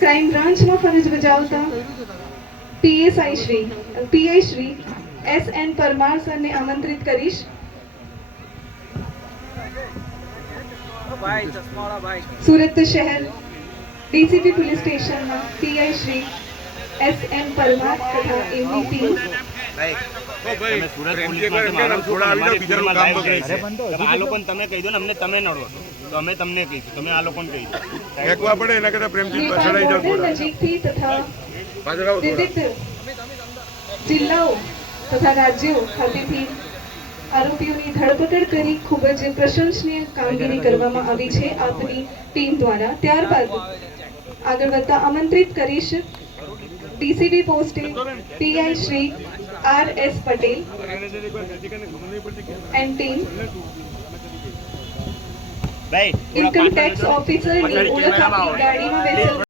Crime બ્રાન્ચમાં ફરજ બજાવતા PI Shri SN Parmar સરને આમંત્રિત કરીશ. સુરત શહેર ડીસીપી પોલીસ સ્ટેશનના પીઆઈ શ્રી SN પરમાર તથા એમની ટીમ આ લોકોને તમે કહી દો ને અમને તમે નડો તો અમે તમને કહીશું તમે આ લોકોને કહી દો પડે એના કરતા પ્રેમથી સડાઈ જાવ નજીકથી તથા વિવિધ જિલ્લાઓ તથા રાજ્યો ખાતેથી આરોપીઓની ધરપકડ કરી ખૂબ જ પ્રશંસનીય કામગીરી કરવામાં આવી છે આપની ટીમ દ્વારા. ત્યારબાદ આગળ વધતા આમંત્રિત કરીશ ડીસીબી પોસ્ટે PI Shri RS Patel and team income tax ઓફિસરની ઓળખ આપી ગાડીમાં બેસેલ